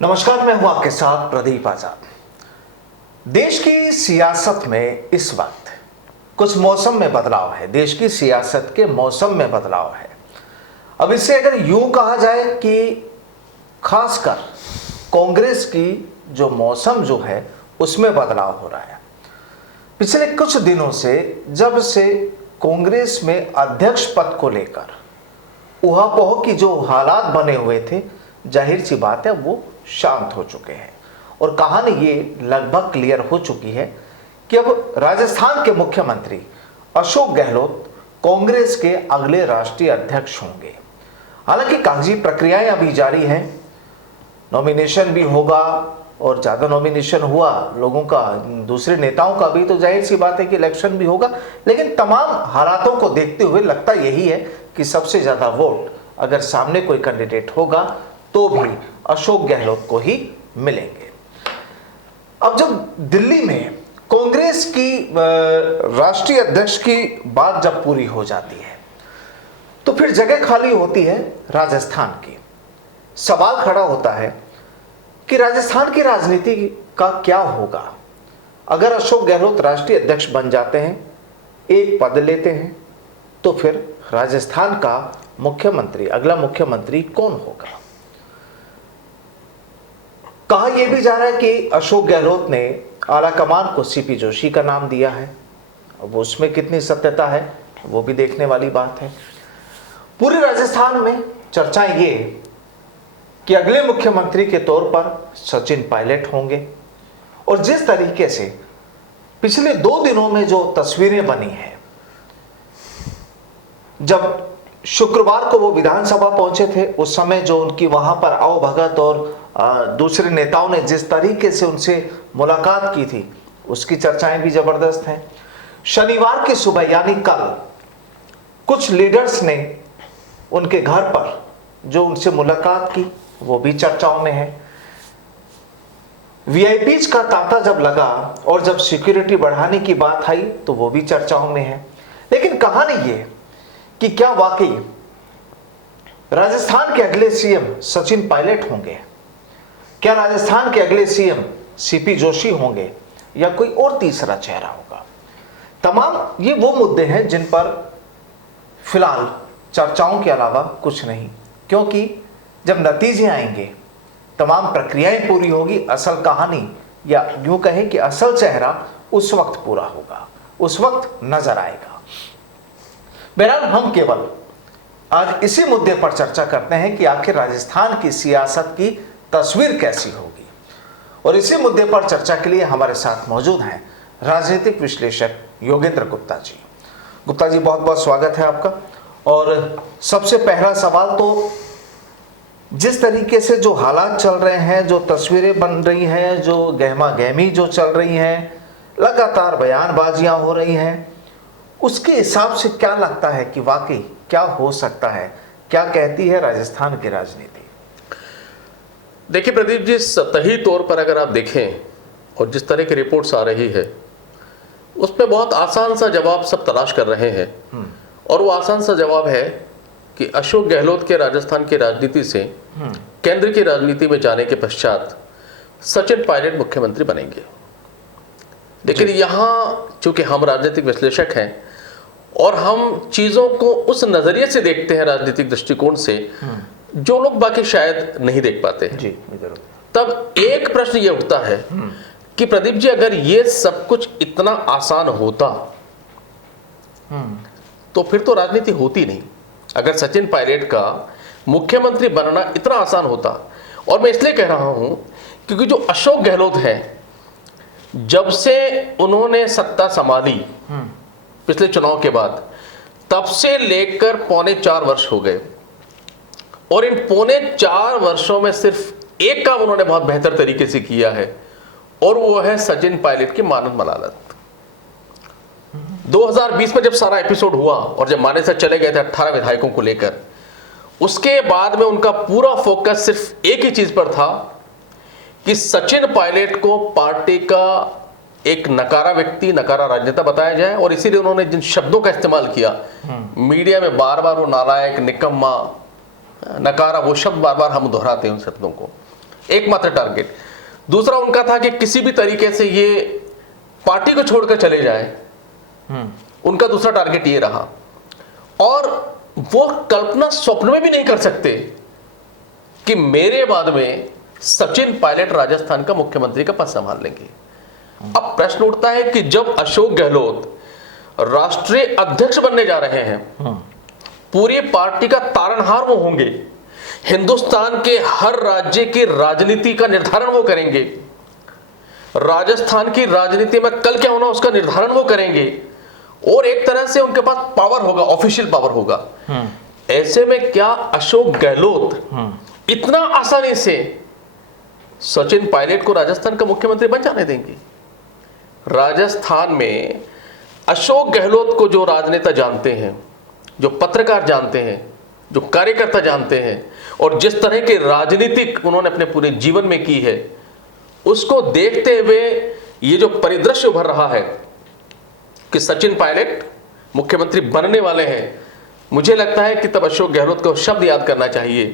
नमस्कार, मैं हूं आपके साथ प्रदीप आजाद। देश की सियासत में इस वक्त कुछ मौसम में बदलाव है। देश की सियासत के मौसम में बदलाव है। अब इससे अगर यूं कहा जाए कि खासकर कांग्रेस की जो मौसम जो है उसमें बदलाव हो रहा है। पिछले कुछ दिनों से जब से कांग्रेस में अध्यक्ष पद को लेकर ऊहापोह की जो हालात बने हुए थे, जाहिर सी बात है वो शांत हो चुके हैं और कहानी ये लगभग क्लियर हो चुकी है कि अब राजस्थान के मुख्यमंत्री अशोक गहलोत कांग्रेस के अगले राष्ट्रीय अध्यक्ष होंगे। हालांकि कागजी प्रक्रियाएं अभी जारी हैं, नॉमिनेशन भी होगा और ज़्यादा नॉमिनेशन हुआ लोगों का, दूसरे नेताओं का भी, तो जाहिर सी बात है कि इलेक्शन भी होगा। लेकिन तमाम हालातों को देखते हुए लगता यही है कि सबसे ज़्यादा वोट अगर सामने कोई कैंडिडेट होगा तो भी अशोक गहलोत को ही मिलेंगे। अब जब दिल्ली में कांग्रेस की राष्ट्रीय अध्यक्ष की बात जब पूरी हो जाती है तो फिर जगह खाली होती है राजस्थान की। सवाल खड़ा होता है कि राजस्थान की राजनीति का क्या होगा अगर अशोक गहलोत राष्ट्रीय अध्यक्ष बन जाते हैं, एक पद लेते हैं, तो फिर राजस्थान का मुख्यमंत्री, अगला मुख्यमंत्री कौन होगा। कहा यह भी जा रहा है कि अशोक गहलोत ने आला कमान को सीपी जोशी का नाम दिया है। अब उसमें कितनी सत्यता है वो भी देखने वाली बात है। पूरे राजस्थान में चर्चाएं ये कि अगले मुख्यमंत्री के तौर पर सचिन पायलट होंगे और जिस तरीके से पिछले 2 दिनों में जो तस्वीरें बनी हैं, जब शुक्रवार को वो विधानसभा पहुंचे थे उस समय जो उनकी वहां पर आवभगत और दूसरे नेताओं ने जिस तरीके से उनसे मुलाकात की थी उसकी चर्चाएं भी जबरदस्त हैं। शनिवार की सुबह यानी कल कुछ लीडर्स ने उनके घर पर जो उनसे मुलाकात की वो भी चर्चाओं में है। वीआईपीज का तांता जब लगा और जब सिक्योरिटी बढ़ाने की बात आई तो वो भी चर्चाओं में है। लेकिन कहानी ये कि क्या वाकई राजस्थान के अगले सीएम सचिन पायलट होंगे, क्या राजस्थान के अगले सीएम सीपी जोशी होंगे या कोई और तीसरा चेहरा होगा। तमाम ये वो मुद्दे हैं जिन पर फिलहाल चर्चाओं के अलावा कुछ नहीं, क्योंकि जब नतीजे आएंगे, तमाम प्रक्रियाएं पूरी होगी, असल कहानी या यूं कहें कि असल चेहरा उस वक्त पूरा होगा, उस वक्त नजर आएगा। बहरहाल हम केवल आज इसी मुद्दे पर चर्चा करते हैं कि आखिर राजस्थान की सियासत की तस्वीर कैसी होगी, और इसी मुद्दे पर चर्चा के लिए हमारे साथ मौजूद हैं राजनीतिक विश्लेषक योगेंद्र गुप्ता जी। गुप्ता जी, बहुत बहुत स्वागत है आपका। और सबसे पहला सवाल, तो जिस तरीके से जो हालात चल रहे हैं, जो तस्वीरें बन रही हैं, जो गहमा गहमी जो चल रही हैं, लगातार बयानबाजियां हो रही हैं, उसके हिसाब से क्या लगता है कि वाकई क्या हो सकता है, क्या कहती है राजस्थान की राजनीति। देखिए प्रदीप जी, सतही तौर पर अगर आप देखें और जिस तरह की रिपोर्ट्स आ रही है उसमें बहुत आसान सा जवाब सब तलाश कर रहे हैं, और वो आसान सा जवाब है कि अशोक गहलोत के राजस्थान की राजनीति से केंद्र की राजनीति में जाने के पश्चात सचिन पायलट मुख्यमंत्री बनेंगे। लेकिन यहाँ चूंकि हम राजनीतिक विश्लेषक हैं और हम चीज़ों को उस नज़रिए से देखते हैं राजनीतिक दृष्टिकोण से जो लोग बाकी शायद नहीं देख पाते हैं, जी, तब एक प्रश्न ये उठता है कि प्रदीप जी, अगर ये सब कुछ इतना आसान होता तो फिर तो राजनीति होती नहीं। अगर सचिन पायलट का मुख्यमंत्री बनना इतना आसान होता, और मैं इसलिए कह रहा हूं क्योंकि जो अशोक गहलोत है, जब से उन्होंने सत्ता संभाली पिछले चुनाव के बाद, तब से लेकर 3.25 वर्ष हो गए, और इन 3.25 वर्षों में सिर्फ एक काम उन्होंने बहुत बेहतर तरीके से किया है, और वो है सचिन पायलट की मानद मलालत। 2020 में जब सारा एपिसोड हुआ और जब मानेसर चले गए थे 18 विधायकों को लेकर, उसके बाद में उनका पूरा फोकस सिर्फ एक ही चीज पर था कि सचिन पायलट को पार्टी का एक नकारा व्यक्ति, नकारा राजनेता बताया जाए। और इसीलिए उन्होंने जिन शब्दों का इस्तेमाल किया मीडिया में, बार बार वो नालायक, निकम्मा, नकारा, वो शब्द बार बार हम दोहराते हैं उन शब्दों को। एकमात्र टारगेट। दूसरा उनका था कि किसी भी तरीके से ये पार्टी को छोड़कर चले जाए, उनका दूसरा टारगेट ये रहा। और वो कल्पना स्वप्न में भी नहीं कर सकते कि मेरे बाद में सचिन पायलट राजस्थान का मुख्यमंत्री का पद संभाल लेंगे। अब प्रश्न उठता है कि जब अशोक गहलोत राष्ट्रीय अध्यक्ष बनने जा रहे हैं, पूरी पार्टी का तारनहार वो होंगे, हिंदुस्तान के हर राज्य की राजनीति का निर्धारण वो करेंगे, राजस्थान की राजनीति में कल क्या होना उसका निर्धारण वो करेंगे, और एक तरह से उनके पास पावर होगा, ऑफिशियल पावर होगा। ऐसे में क्या अशोक गहलोत इतना आसानी से सचिन पायलट को राजस्थान का मुख्यमंत्री बन जाने देंगे? राजस्थान में अशोक गहलोत को जो राजनेता जानते हैं, जो पत्रकार जानते हैं, जो कार्यकर्ता जानते हैं, और जिस तरह की राजनीतिक उन्होंने अपने पूरे जीवन में की है, उसको देखते हुए ये जो परिदृश्य उभर रहा है कि सचिन पायलट मुख्यमंत्री बनने वाले हैं, मुझे लगता है कि तब अशोक गहलोत को शब्द याद करना चाहिए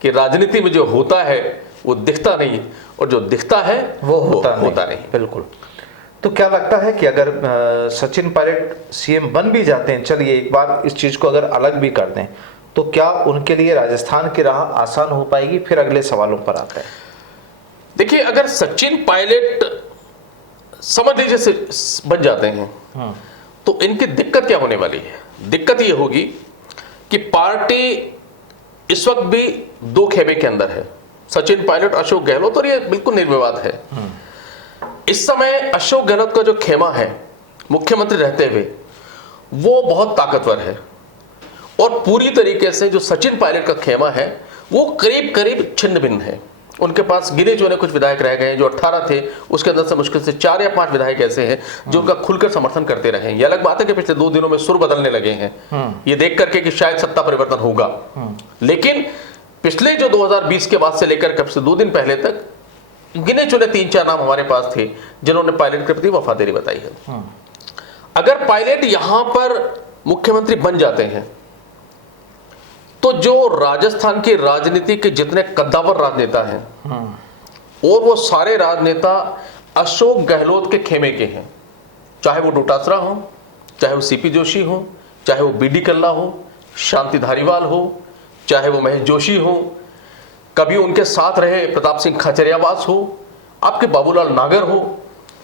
कि राजनीति में जो होता है वो दिखता नहीं, और जो दिखता है वो होता नहीं। बिल्कुल। तो क्या लगता है कि अगर सचिन पायलट सीएम बन भी जाते हैं, चलिए एक बार इस चीज को अगर अलग भी कर दें, तो क्या उनके लिए राजस्थान की राह आसान हो पाएगी? फिर अगले सवालों पर आता है। देखिए, अगर सचिन पायलट समझ लीजिए से बन जाते हैं तो इनकी दिक्कत क्या होने वाली है? दिक्कत ये होगी कि पार्टी इस वक्त भी दो खेमे के अंदर है, सचिन पायलट, अशोक गहलोत, और ये बिल्कुल निर्विवाद है। इस समय अशोक गहलोत का जो खेमा है मुख्यमंत्री रहते हुए, वो बहुत ताकतवर है, और पूरी तरीके से जो सचिन पायलट का खेमा है वो करीब करीब छिन्न भिन्न है। उनके पास गिने चुने कुछ विधायक रह गए हैं, जो 18 थे उसके अंदर से मुश्किल से 4 या 5 विधायक ऐसे हैं जो उनका खुलकर समर्थन करते रहे हैं। ये अलग बात है कि पिछले 2 दिनों में सुर बदलने लगे हैं, ये देख करके कि शायद सत्ता परिवर्तन होगा। लेकिन पिछले जो 2020 के बाद से लेकर कब से 2 दिन पहले तक गिने चुने 3-4 नाम हमारे पास थे जिन्होंने पायलट के प्रति वफादारी बताई है। अगर पायलट यहां पर मुख्यमंत्री बन जाते हैं तो जो राजस्थान की राजनीति के जितने कद्दावर राजनेता हैं, और वो सारे राजनेता अशोक गहलोत के खेमे के हैं, चाहे वो डोटासरा हो, चाहे वो सीपी जोशी हो, चाहे वो बीडी कल्ला हो, शांति धारीवाल हो, चाहे वो महेश जोशी हो, कभी उनके साथ रहे प्रताप सिंह खाचरियावास हो, आपके बाबूलाल नागर हो,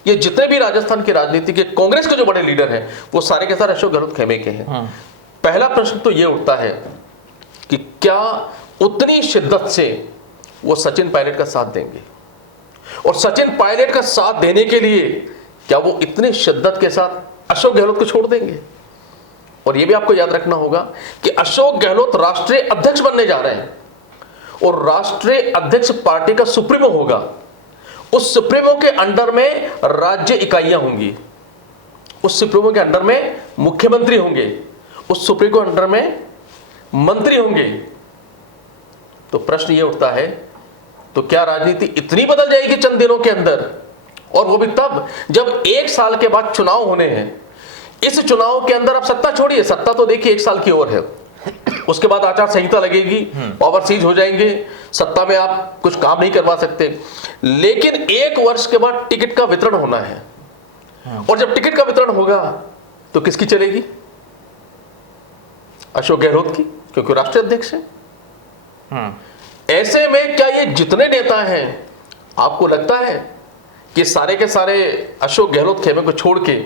ये जितने भी राजस्थान की राजनीति के कांग्रेस के जो बड़े लीडर हैं वो सारे के सारे अशोक गहलोत खेमे के हैं। पहला प्रश्न तो ये उठता है कि क्या उतनी शिद्दत से वो सचिन पायलट का साथ देंगे, और सचिन पायलट का साथ देने के लिए क्या वो इतनी शिद्दत के साथ अशोक गहलोत को छोड़ देंगे? और ये भी आपको याद रखना होगा कि अशोक गहलोत राष्ट्रीय अध्यक्ष बनने जा रहे हैं, और राष्ट्रीय अध्यक्ष पार्टी का सुप्रीमो होगा। उस सुप्रीमो के अंडर में राज्य इकाइयां होंगी, उस सुप्रीमो के अंडर में मुख्यमंत्री होंगे, उस सुप्रीमो के अंडर में मंत्री होंगे। तो प्रश्न यह उठता है, तो क्या राजनीति इतनी बदल जाएगी चंद दिनों के अंदर? और वो भी तब जब 1 साल के बाद चुनाव होने हैं। इस चुनाव के अंदर आप सत्ता छोड़िए, सत्ता तो देखिए 1 साल की ओर है, उसके बाद आचार संहिता लगेगी, पावर सीज हो जाएंगे, सत्ता में आप कुछ काम नहीं करवा सकते। लेकिन 1 वर्ष के बाद टिकट का वितरण होना है, और जब टिकट का वितरण होगा तो किसकी चलेगी? अशोक गहलोत की, क्योंकि राष्ट्रीय अध्यक्ष है। ऐसे में क्या ये जितने नेता हैं, आपको लगता है कि सारे के सारे अशोक गहलोत खेमे को छोड़ के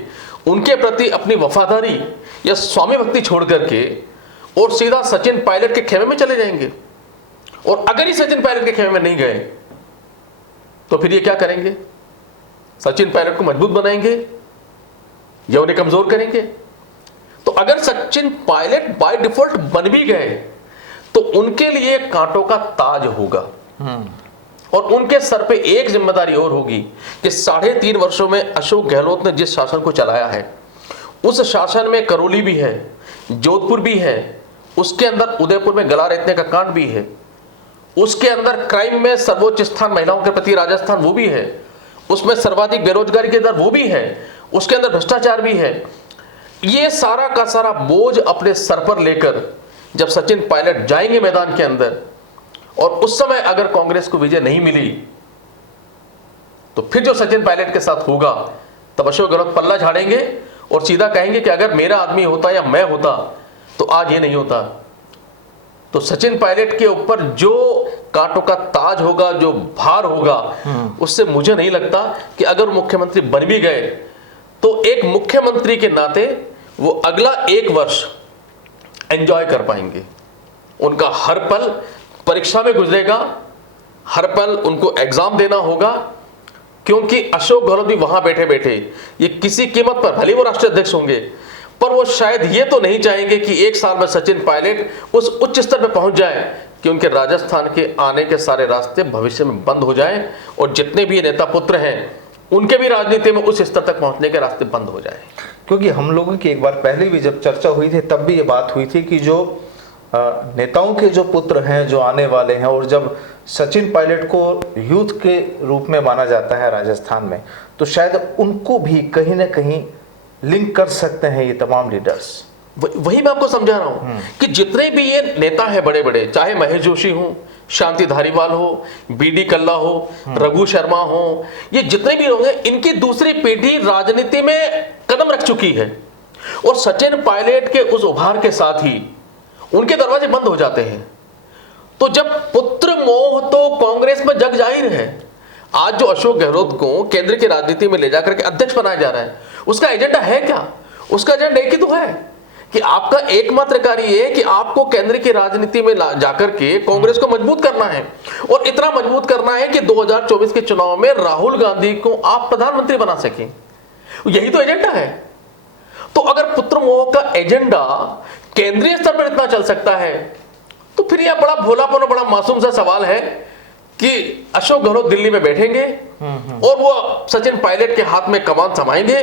उनके प्रति अपनी वफादारी या स्वामी भक्ति छोड़ करके और सीधा सचिन पायलट के खेमे में चले जाएंगे? और अगर ही सचिन पायलट के खेमे में नहीं गए तो फिर ये क्या करेंगे? सचिन पायलट को मजबूत बनाएंगे या उन्हें कमजोर करेंगे? तो अगर सचिन पायलट बाय डिफॉल्ट बन भी गए तो उनके लिए कांटों का ताज होगा, और उनके सर पे एक जिम्मेदारी और होगी कि 3.5 वर्षों में अशोक गहलोत ने जिस शासन को चलाया है, उस शासन में करौली भी है, जोधपुर भी है, उसके अंदर उदयपुर में गला रेतने का कांड भी है, उसके अंदर क्राइम में सर्वोच्च स्थान महिलाओं के प्रति राजस्थान वो भी है, उसमें सर्वाधिक बेरोजगारी की दर वो भी है, उसके अंदर भ्रष्टाचार भी है। ये सारा का सारा बोझ अपने सर पर लेकर जब सचिन पायलट जाएंगे मैदान के अंदर, और उस समय अगर कांग्रेस को विजय नहीं मिली तो फिर जो सचिन पायलट के साथ होगा, तब अशोक गहलोत पल्ला झाड़ेंगे और सीधा कहेंगे कि अगर मेरा आदमी होता या मैं होता तो आज ये नहीं होता। तो सचिन पायलट के ऊपर जो कांटों का ताज होगा, जो भार होगा, उससे मुझे नहीं लगता कि अगर मुख्यमंत्री बन भी गए तो एक मुख्यमंत्री के नाते वो अगला 1 वर्ष एंजॉय कर पाएंगे। उनका हर पल परीक्षा में गुजरेगा, हर पल उनको एग्जाम देना होगा, क्योंकि अशोक गहलोत भी वहां बैठे बैठे ये किसी कीमत पर, भले वो राष्ट्रीय अध्यक्ष होंगे, पर वो शायद ये तो नहीं चाहेंगे कि 1 साल में सचिन पायलट उस उच्च स्तर पर पहुंच जाए कि उनके राजस्थान के आने के सारे रास्ते भविष्य में बंद हो जाएं और जितने भी नेता पुत्र हैं उनके भी राजनीति में उस स्तर तक पहुंचने के रास्ते बंद हो जाएं। क्योंकि हम लोगों की एक बार पहले भी जब चर्चा हुई थी तब भी ये बात हुई थी कि जो नेताओं के जो पुत्र हैं जो आने वाले हैं, और जब सचिन पायलट को यूथ के रूप में माना जाता है राजस्थान में, तो शायद उनको भी कहीं ना कहीं लिंक कर सकते हैं ये तमाम लीडर्स। वही मैं आपको समझा रहा हूं कि जितने भी ये नेता है बड़े बड़े, चाहे महेश जोशी हो, शांति धारीवाल हो, बीडी कल्ला हो, रघु शर्मा हो, ये जितने भी लोग हैं, इनकी दूसरी पीढ़ी राजनीति में कदम रख चुकी है और सचिन पायलट के उस उभार के साथ ही उनके दरवाजे बंद हो जाते हैं। तो जब पुत्र मोह तो कांग्रेस में जग जाहिर है। आज जो अशोक गहलोत को केंद्र की राजनीति में ले जाकर के अध्यक्ष बनाया जा रहा है, उसका एजेंडा है क्या? उसका एजेंडा एक ही तो है कि आपका एकमात्र कार्य ये है कि आपको केंद्र की राजनीति में जाकर के कांग्रेस को मजबूत करना है, और इतना मजबूत करना है कि 2024 के चुनाव में राहुल गांधी को आप प्रधानमंत्री बना सकें। यही तो एजेंडा है। तो अगर पुत्र मोह का एजेंडा केंद्रीय स्तर पर इतना चल सकता है, तो फिर यह बड़ा भोलापन और बड़ा मासूम सा सवाल है कि अशोक गहलोत दिल्ली में बैठेंगे और वो सचिन पायलट के हाथ में कमान थमाएंगे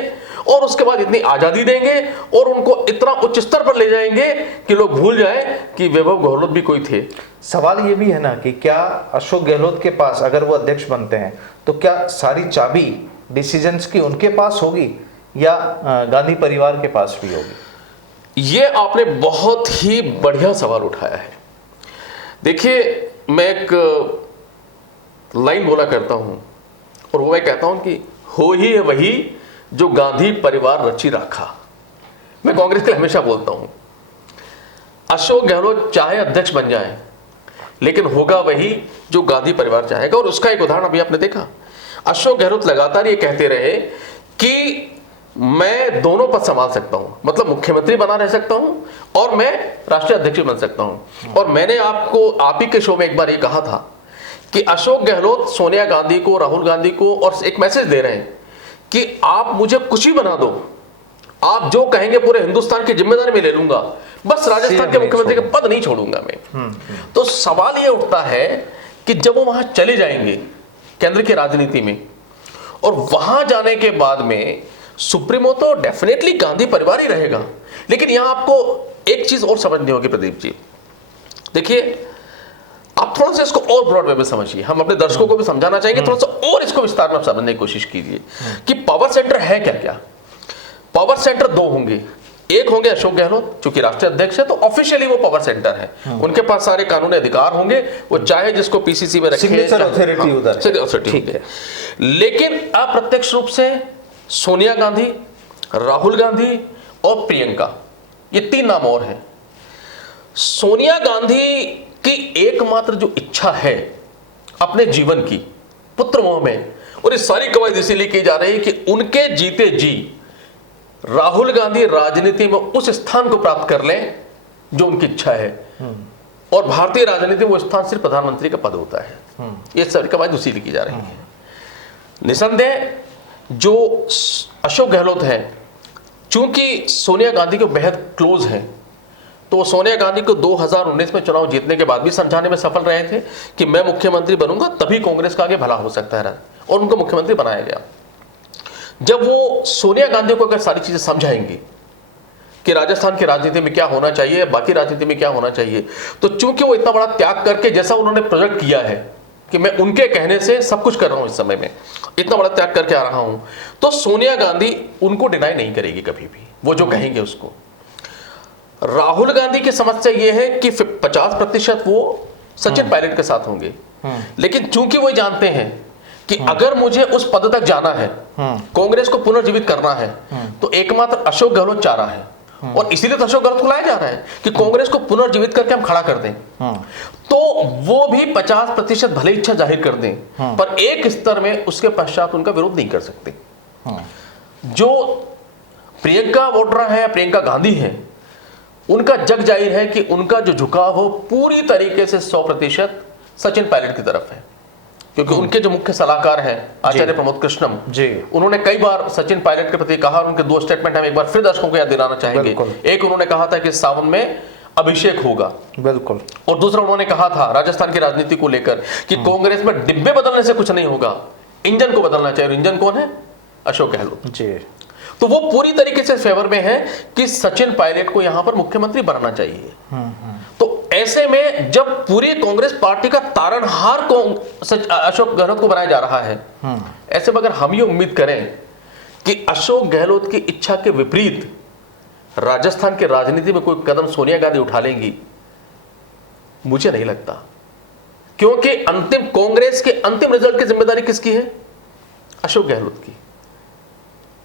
और उसके बाद इतनी आजादी देंगे और उनको इतना उच्च स्तर पर ले जाएंगे कि लोग भूल जाएं कि वैभव गहलोत भी कोई थे। सवाल ये भी है ना कि क्या अशोक गहलोत के पास, अगर वो अध्यक्ष बनते हैं, तो क्या सारी चाबी डिसीजंस की उनके पास होगी या गांधी परिवार के पास भी होगी? ये आपने बहुत ही बढ़िया सवाल उठाया है। देखिए, मैं एक लाइन बोला करता हूं और वो मैं कहता हूं कि हो ही है वही जो गांधी परिवार रची रखा। मैं कांग्रेस के लिए हमेशा बोलता हूं, अशोक गहलोत चाहे अध्यक्ष बन जाए, लेकिन होगा वही जो गांधी परिवार चाहेगा। और उसका एक उदाहरण अभी आपने देखा, अशोक गहलोत लगातार ये कहते रहे कि मैं दोनों पद संभाल सकता हूं, मतलब मुख्यमंत्री बना रह सकता हूं और मैं राष्ट्रीय अध्यक्ष बन सकता हूं। और मैंने आपको आप ही के शो में एक बार ये कहा था कि अशोक गहलोत सोनिया गांधी को, राहुल गांधी को और एक मैसेज दे रहे हैं कि आप मुझे कुछ भी बना दो, आप जो कहेंगे पूरे हिंदुस्तान की जिम्मेदारी में ले लूंगा, बस राजस्थान के मुख्यमंत्री का पद नहीं छोड़ूंगा मैं। तो सवाल ये उठता है कि जब वो वहां चले जाएंगे केंद्र की राजनीति में, और वहां जाने के बाद में सुप्रीमो तो डेफिनेटली गांधी परिवार ही रहेगा, लेकिन यहां आपको एक चीज और समझनी होगी प्रदीप जी। देखिए, आप थोड़ा सा इसको और ब्रॉड वे में समझिए, हम अपने दर्शकों को भी समझाना चाहेंगे, थोड़ा सा और इसको विस्तार में समझने की कोशिश कीजिए कि पावर सेंटर है क्या क्या। पावर सेंटर 2 होंगे, एक होंगे अशोक गहलोत, चूंकि राष्ट्रीय अध्यक्ष है तो ऑफिशियली वो पावर सेंटर है, उनके पास सारे कानूनी अधिकार होंगे, वो चाहे जिसको पीसीसी में रखे, ठीक है। लेकिन अप्रत्यक्ष रूप से सोनिया गांधी, राहुल गांधी और प्रियंका, ये 3 नाम और हैं। सोनिया गांधी की एकमात्र जो इच्छा है अपने जीवन की, पुत्र मोह में, और इस सारी कवायद इसीलिए की जा रही है कि उनके जीते जी राहुल गांधी राजनीति में उस स्थान को प्राप्त कर लें जो उनकी इच्छा है, और भारतीय राजनीति में वो स्थान सिर्फ प्रधानमंत्री का पद होता है। ये सारी कवायद इसीलिए की जा रही है। निसंदेह जो अशोक गहलोत है, चूंकि सोनिया गांधी के बेहद क्लोज हैं, तो सोनिया गांधी को 2019 में चुनाव जीतने के बाद भी समझाने में सफल रहे थे कि मैं मुख्यमंत्री बनूंगा तभी कांग्रेस का आगे भला हो सकता है, और उनको मुख्यमंत्री बनाया गया। जब वो सोनिया गांधी को अगर सारी चीजें समझाएंगी कि राजस्थान की राजनीति में क्या होना चाहिए, बाकी राजनीति में क्या होना चाहिए, तो चूंकि वो इतना बड़ा त्याग करके, जैसा उन्होंने प्रोजेक्ट किया है कि मैं उनके कहने से सब कुछ कर रहा हूं, इस समय में इतना बड़ा त्याग करके आ रहा हूं, तो सोनिया गांधी उनको डिनाई नहीं करेगी कभी भी, वो जो कहेंगे उसको। राहुल गांधी की समस्या यह है कि 50% वो सचिन पायलट के साथ होंगे। लेकिन चूंकि वो जानते हैं कि अगर मुझे उस पद तक जाना है, कांग्रेस को पुनर्जीवित करना है, तो एकमात्र अशोक गहलोत चाह रहा है, और इसीलिए तो अशोक गहलोत को लाया जा रहा है कि कांग्रेस को पुनर्जीवित करके हम खड़ा कर दें। तो वो भी 50% भले इच्छा जाहिर कर दें, पर एक स्तर में उसके पश्चात उनका विरोध नहीं कर सकते। जो प्रियंका वोड्रा है या प्रियंका गांधी है, उनका जग जाहिर है कि उनका जो झुकाव हो पूरी तरीके से 100% सचिन पायलट की तरफ है, क्योंकि उनके जो मुख्य सलाहकार हैं आचार्य प्रमोद कृष्णम जी, उन्होंने कई बार सचिन पायलट के प्रति कहा। उनके 2 स्टेटमेंट हम एक बार फिर दर्शकों को याद दिलाना चाहेंगे। एक उन्होंने कहा था कि सावन में अभिषेक होगा, बिल्कुल, और दूसरा उन्होंने कहा था राजस्थान की राजनीति को लेकर कि कांग्रेस में डिब्बे बदलने से कुछ नहीं होगा, इंजन को बदलना चाहिए। इंजन कौन है? अशोक गहलोत जी। तो वो पूरी तरीके से फेवर में है कि सचिन पायलट को यहां पर मुख्यमंत्री बनना चाहिए। तो ऐसे में जब पूरी कांग्रेस पार्टी का तारणहार को अशोक गहलोत को बनाया जा रहा है, ऐसे में अगर हम ये उम्मीद करें कि अशोक गहलोत की इच्छा के विपरीत राजस्थान की राजनीति में कोई कदम सोनिया गांधी उठा लेंगी, मुझे नहीं लगता। क्योंकि अंतिम कांग्रेस के अंतिम रिजल्ट की जिम्मेदारी किसकी है? अशोक गहलोत की।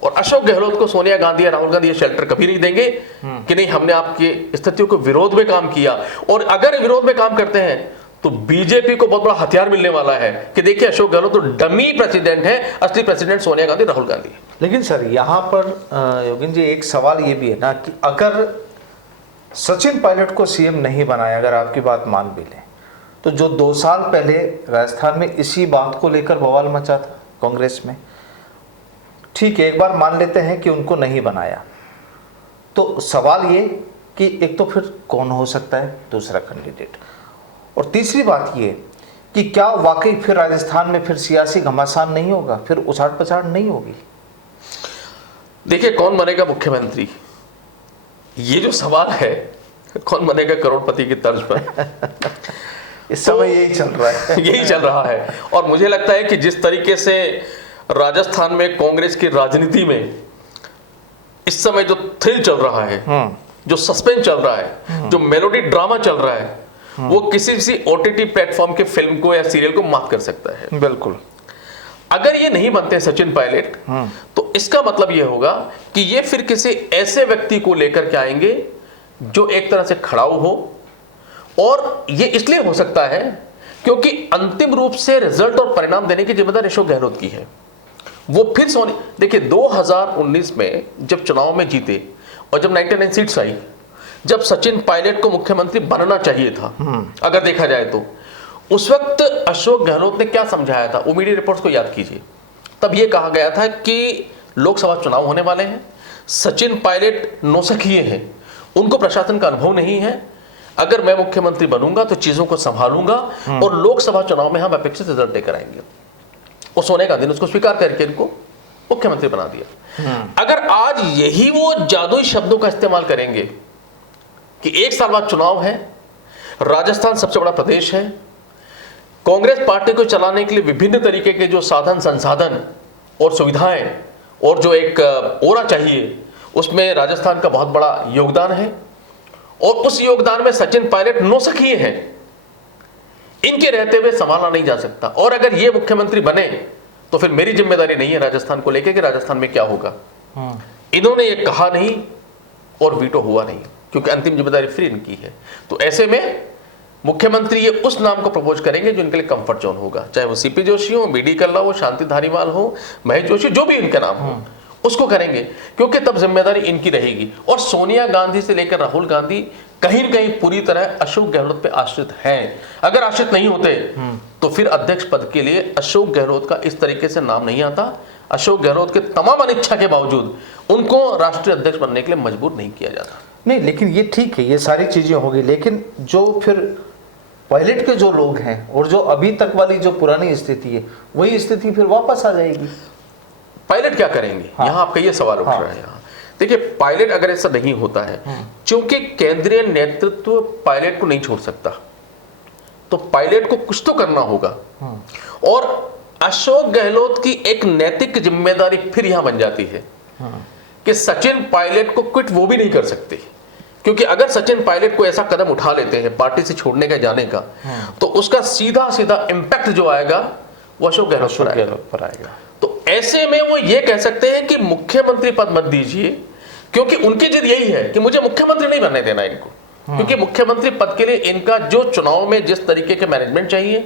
और अशोक गहलोत को सोनिया गांधी या राहुल गांधी ये शेल्टर कभी नहीं देंगे कि नहीं हमने आपकी स्थितियों को विरोध में काम किया। और अगर विरोध में काम करते हैं तो बीजेपी को बहुत बड़ा हथियार मिलने वाला है कि देखिए अशोक गहलोत तो डमी प्रेसिडेंट है, असली प्रेसिडेंट सोनिया गांधी राहुल गांधी। लेकिन सर यहाँ पर योगिन जी एक सवाल ये भी है ना कि अगर सचिन पायलट को सीएम नहीं बनाया, अगर आपकी बात मान भी लें, तो जो 2 साल पहले राजस्थान में इसी बात को लेकर बवाल मचा था कांग्रेस में, ठीक है, एक बार मान लेते हैं कि उनको नहीं बनाया, तो सवाल ये कि एक तो फिर कौन हो सकता है दूसरा कैंडिडेट, और तीसरी बात ये कि क्या वाकई फिर राजस्थान में फिर सियासी घमासान नहीं होगा, फिर उछाड़ पछाड़ नहीं होगी? देखिए, कौन बनेगा मुख्यमंत्री, ये जो सवाल है, कौन बनेगा करोड़पति की तर्ज पर इस समय यही चल रहा है यही चल रहा है। और मुझे लगता है कि जिस तरीके से राजस्थान में कांग्रेस की राजनीति में इस समय जो थ्रिल चल रहा है, जो सस्पेंस चल रहा है, जो मेलोडी ड्रामा चल रहा है, वो किसी ओटीटी प्लेटफॉर्म के फिल्म को या सीरियल को मात कर सकता है। बिल्कुल। अगर ये नहीं बनते सचिन पायलट, तो इसका मतलब ये होगा कि ये फिर किसी ऐसे व्यक्ति को लेकर के आएंगे जो एक तरह से खड़ाऊ हो, और ये इसलिए हो सकता है क्योंकि अंतिम रूप से रिजल्ट और परिणाम देने की जिम्मेदारी अशोक गहलोत की है। वो फिर देखिए 2019 में जब चुनाव में जीते और जब 99 सीट्स आई, जब सचिन पायलट को मुख्यमंत्री बनना चाहिए था, अगर देखा जाए तो उस वक्त अशोक गहलोत ने क्या समझाया था, वो मीडिया रिपोर्ट्स को याद कीजिए। तब ये कहा गया था कि लोकसभा चुनाव होने वाले हैं, सचिन पायलट नौसिखिए हैं, उनको प्रशासन का अनुभव नहीं है, अगर मैं मुख्यमंत्री बनूंगा तो चीजों को संभालूंगा और लोकसभा चुनाव में हम अपेक्षित रिजल्ट लेकर आएंगे। और सोनिया गांधी ने उसको स्वीकार करके इनको मुख्यमंत्री बना दिया। अगर आज यही वो जादुई शब्दों का इस्तेमाल करेंगे कि 1 साल बाद चुनाव है, राजस्थान सबसे बड़ा प्रदेश है, कांग्रेस पार्टी को चलाने के लिए विभिन्न तरीके के जो साधन संसाधन और सुविधाएं और जो एक ओरा चाहिए, उसमें राजस्थान का बहुत बड़ा योगदान है, और उस योगदान में सचिन पायलट नौसिखिए हैं, इनके रहते हुए संभाला नहीं जा सकता। और अगर ये मुख्यमंत्री बने तो फिर मेरी जिम्मेदारी नहीं है राजस्थान को लेकर कि राजस्थान में क्या होगा। इन्होंने ये कहा नहीं और वीटो हुआ नहीं, क्योंकि अंतिम जिम्मेदारी फिर इनकी है। तो ऐसे में मुख्यमंत्री ये उस नाम को प्रपोज करेंगे जो इनके लिए कंफर्ट जोन होगा, चाहे वो सीपी जोशी हो, बीडी कल्ला हो, शांति धारीवाल हो, महेश जोशी, जो भी इनका नाम हो, उसको करेंगे, क्योंकि तब जिम्मेदारी इनकी रहेगी। और सोनिया गांधी से लेकर राहुल गांधी कहीं न कहीं पूरी तरह अशोक गहलोत पे आश्रित हैं। अगर आश्रित नहीं होते तो फिर अध्यक्ष पद के लिए अशोक गहलोत का इस तरीके से नाम नहीं आता। अशोक गहलोत के तमाम अनिच्छा के बावजूद उनको राष्ट्रीय अध्यक्ष बनने के लिए मजबूर नहीं किया जाता। नहीं, लेकिन ये ठीक है, ये सारी चीजें होगी, लेकिन जो फिर पायलट के जो लोग हैं और जो अभी तक वाली जो पुरानी स्थिति है, वही स्थिति फिर वापस आ जाएगी। पायलट क्या करेंगे? हाँ। यहाँ आपका ये सवाल उठ रहा है। यहाँ देखिए, पायलट अगर ऐसा नहीं होता है, क्योंकि केंद्रीय नेतृत्व पायलट को नहीं छोड़ सकता, तो पायलट को कुछ तो करना होगा। और अशोक गहलोत की एक नैतिक जिम्मेदारी फिर यहां बन जाती है कि सचिन पायलट को क्विट वो भी नहीं कर सकते, क्योंकि अगर सचिन पायलट को ऐसा कदम उठा लेते हैं पार्टी से छोड़ने का, जाने का, तो उसका सीधा सीधा इम्पैक्ट जो आएगा वो अशोक गहलोत पर आएगा। तो ऐसे में वो ये कह सकते हैं कि मुख्यमंत्री पद मत दीजिए, क्योंकि उनकी जिद यही है कि मुझे मुख्यमंत्री नहीं बनने देना इनको, क्योंकि मुख्यमंत्री पद के लिए इनका जो चुनाव में जिस तरीके के मैनेजमेंट चाहिए,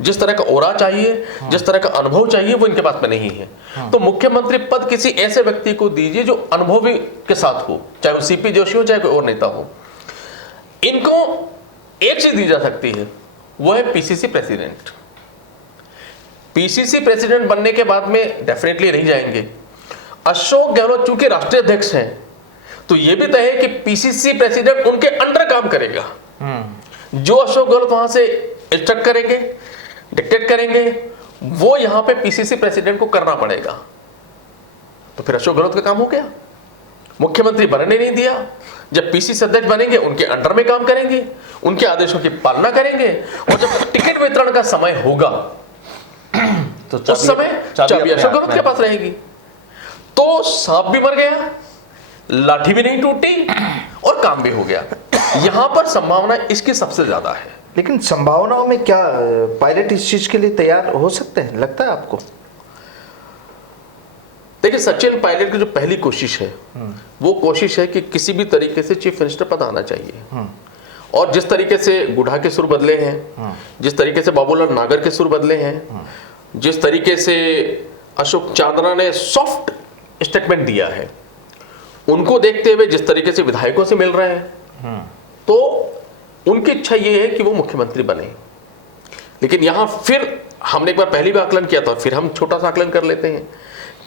जिस तरह का ओरा चाहिए, जिस तरह का अनुभव चाहिए, वो इनके पास में नहीं है। तो मुख्यमंत्री पद किसी ऐसे व्यक्ति को दीजिए जो अनुभवी के साथ हो, चाहे वो सीपी जोशी हो, चाहे कोई और नेता हो। इनको एक चीज दी जा सकती है, वो है पीसीसी प्रेसिडेंट। पीसीसी प्रेसिडेंट बनने के बाद में डेफिनेटली नहीं जाएंगे। अशोक गहलोत चूंकि राष्ट्रीय अध्यक्ष हैं, तो यह भी तय है कि पीसीसी प्रेसिडेंट उनके अंडर काम करेगा। जो अशोक गहलोत वहां से इंस्ट्रक्ट करेंगे, डिक्टेट करेंगे, वो यहां पे पीसीसी प्रेसिडेंट को करना पड़ेगा। तो फिर अशोक गहलोत का काम हो गया, मुख्यमंत्री बनने नहीं दिया। जब पीसीसी अध्यक्ष बनेंगे उनके अंडर में काम करेंगे, उनके आदेशों की पालना करेंगे, और जब टिकट वितरण का समय होगा तो उस समय चाबी अशोक गहलोत के पास रहेगी। तो सांप भी मर गया, लाठी भी नहीं टूटी, और काम भी हो गया। यहां पर संभावना इसकी सबसे ज्यादा है। लेकिन संभावनाओं में क्या पायलट इस चीज के लिए तैयार हो सकते हैं, लगता है आपको? देखिए, सचिन पायलट की जो पहली कोशिश है वो कोशिश है कि किसी भी तरीके से चीफ मिनिस्टर पद आना चाहिए। और जिस तरीके से गुढ़ा के सुर बदले हैं, जिस तरीके से बाबूलाल नागर के सुर बदले हैं, जिस तरीके से अशोक चांदना ने सॉफ्ट स्टेटमेंट दिया है, उनको देखते हुए जिस तरीके से विधायकों से मिल रहे हैं, तो उनकी इच्छा ये है कि वो मुख्यमंत्री बने। लेकिन यहां फिर हमने एक बार पहले भी आकलन किया था, फिर हम छोटा सा आकलन कर लेते हैं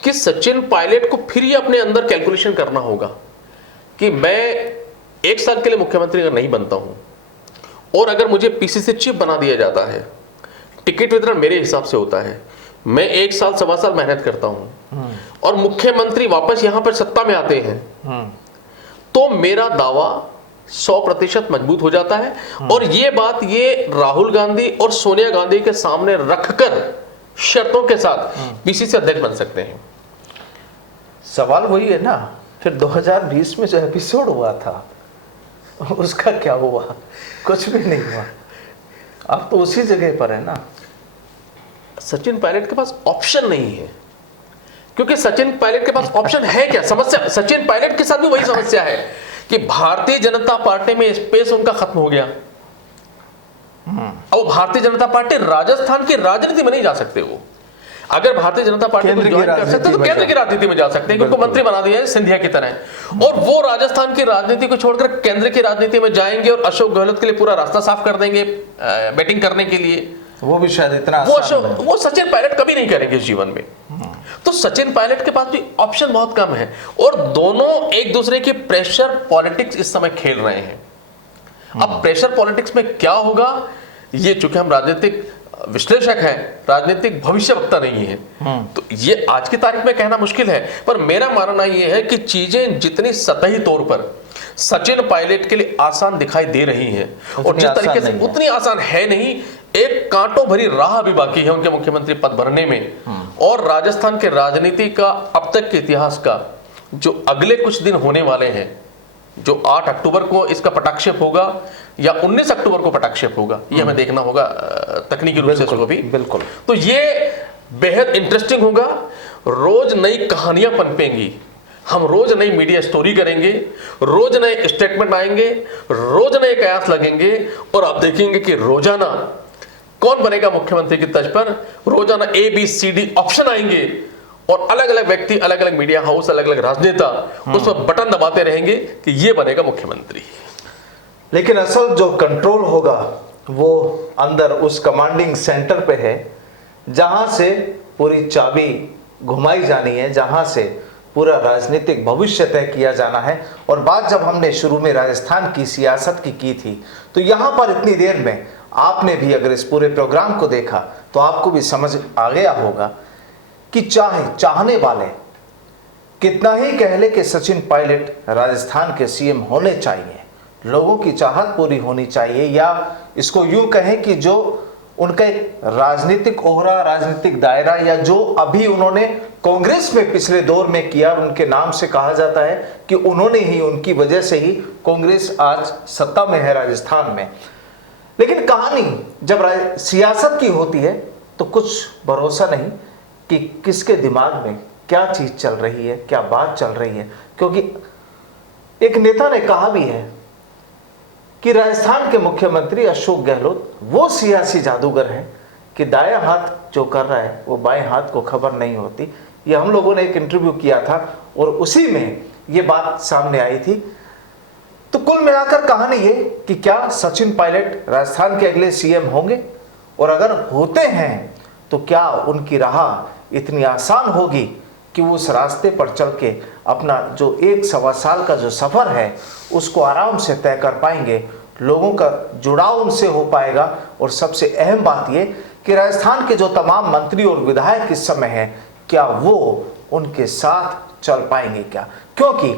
कि सचिन पायलट को फिर ये अपने अंदर कैलकुलेशन करना होगा कि मैं 1 साल के लिए मुख्यमंत्री अगर नहीं बनता हूं, और अगर मुझे पीसीसी चीफ बना दिया जाता है, टिकट वितरण मेरे हिसाब से होता है, मैं 1 साल 1.25 साल मेहनत करता हूं, और मुख्यमंत्री वापस यहां पर सत्ता में आते हैं, तो मेरा दावा 100% मजबूत हो जाता है। और ये बात ये राहुल गांधी और सोनिया गांधी के सामने रखकर शर्तों के साथ पीसीसी अध्यक्ष बन सकते हैं। सवाल वही है ना, फिर 2020 में जो एपिसोड हुआ था उसका क्या हुआ? कुछ भी नहीं हुआ। अब तो उसी जगह पर है ना। सचिन पायलट के पास ऑप्शन नहीं है, क्योंकि सचिन पायलट के पास ऑप्शन है क्या? समस्या सचिन पायलट के साथ भी वही समस्या है कि भारतीय जनता पार्टी में स्पेस उनका खत्म हो गया। अब भारतीय जनता पार्टी राजस्थान की राजनीति में नहीं जा सकते। वो अगर भारतीय जनता पार्टी को ज्वाइन कर सकते तो केंद्र की राजनीति में जा सकते हैं, क्योंकि मंत्री बना दिया है सिंधिया की तरह, और वो राजस्थान की राजनीति को छोड़कर केंद्र की राजनीति में जाएंगे और अशोक गहलोत के लिए पूरा रास्ता साफ कर देंगे बैटिंग करने के लिए। वो भी शायद इतना वो सचिन पायलट कभी नहीं करेंगे जीवन में। तो सचिन पायलट के पास भी ऑप्शन बहुत कम है, और दोनों एक दूसरे की प्रेशर पॉलिटिक्स इस समय खेल रहे हैं। अब प्रेशर पॉलिटिक्स में क्या होगा, ये चूंकि हम राजनीतिक विश्लेषक हैं, राजनीतिक भविष्यवक्ता नहीं है, तो ये आज की तारीख में कहना मुश्किल है। पर मेरा मानना यह है कि चीजें जितनी सतही तौर पर सचिन पायलट के लिए आसान दिखाई दे रही हैं, और जिस तरीके से उतनी आसान है नहीं। एक कांटों भरी राह अभी बाकी है उनके मुख्यमंत्री पद भरने में। और राजस्थान के राजनीति का अब तक के इतिहास का जो अगले कुछ दिन होने वाले हैं, जो 8 अक्टूबर को इसका पटाक्षेप होगा या 19 अक्टूबर को पटाक्षेप होगा, ये हमें देखना होगा तकनीकी रूप से इसको भी। बिल्कुल। तो ये बेहद इंटरेस्टिंग होगा। रोज नई कहानियां पनपेंगी, हम रोज नई मीडिया स्टोरी करेंगे, रोज नए स्टेटमेंट आएंगे, रोज नए कयास लगेंगे, और आप देखेंगे कि रोजाना कौन बनेगा मुख्यमंत्री की तर्ज पर, रोजाना ABCD ऑप्शन आएंगे, और अलग अलग व्यक्ति, अलग अलग मीडिया हाउस, अलग अलग राजनेता उस पर बटन दबाते रहेंगे कि ये बनेगा मुख्यमंत्री। लेकिन असल जो कंट्रोल होगा वो अंदर उस कमांडिंग सेंटर पे है, जहां से पूरी चाबी घुमाई जानी है, जहां से पूरा राजनीतिक भविष्य तय किया जाना है। और बात जब हमने शुरू में राजस्थान की सियासत की थी, तो यहां पर इतनी देर में आपने भी अगर इस पूरे प्रोग्राम को देखा तो आपको भी समझ आ गया होगा कि चाहने वाले कितना ही कह ले कि सचिन पायलट राजस्थान के CM होने चाहिए, लोगों की चाहत पूरी होनी चाहिए, या इसको यूं कहें कि जो उनका एक राजनीतिक ओहरा, राजनीतिक दायरा, या जो अभी उन्होंने कांग्रेस में पिछले दौर में किया, उनके नाम से कहा जाता है कि उन्होंने ही, उनकी वजह से ही कांग्रेस आज सत्ता में है राजस्थान में। लेकिन कहानी जब सियासत की होती है तो कुछ भरोसा नहीं कि किसके दिमाग में क्या चीज चल रही है, क्या बात चल रही है। क्योंकि एक नेता ने कहा भी है कि राजस्थान के मुख्यमंत्री अशोक गहलोत वो सियासी जादूगर हैं कि दायां हाथ जो कर रहा है वो बाएं हाथ को खबर नहीं होती। ये हम लोगों ने एक इंटरव्यू किया था और उसी में ये बात सामने आई थी। तो कुल मिलाकर कहानी ये कि क्या सचिन पायलट राजस्थान के अगले सीएम होंगे, और अगर होते हैं तो क्या उनकी राह इतनी आसान होगी कि वो उस रास्ते पर चल के अपना जो 1-1.25 साल का जो सफ़र है उसको आराम से तय कर पाएंगे, लोगों का जुड़ाव उनसे हो पाएगा। और सबसे अहम बात ये कि राजस्थान के जो तमाम मंत्री और विधायक इस समय हैं, क्या वो उनके साथ चल पाएंगे क्या? क्योंकि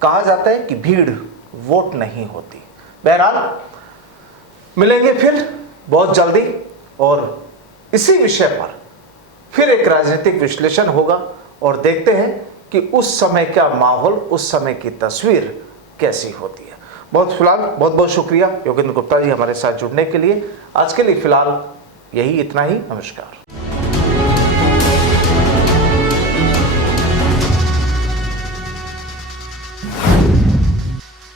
कहा जाता है कि भीड़ वोट नहीं होती। बहरहाल मिलेंगे फिर बहुत जल्दी और इसी विषय पर फिर एक राजनीतिक विश्लेषण होगा और देखते हैं कि उस समय का माहौल, उस समय की तस्वीर कैसी होती है। फिलहाल बहुत बहुत शुक्रिया योगेंद्र गुप्ता जी हमारे साथ जुड़ने के लिए। आज के लिए फिलहाल यही इतना ही। नमस्कार।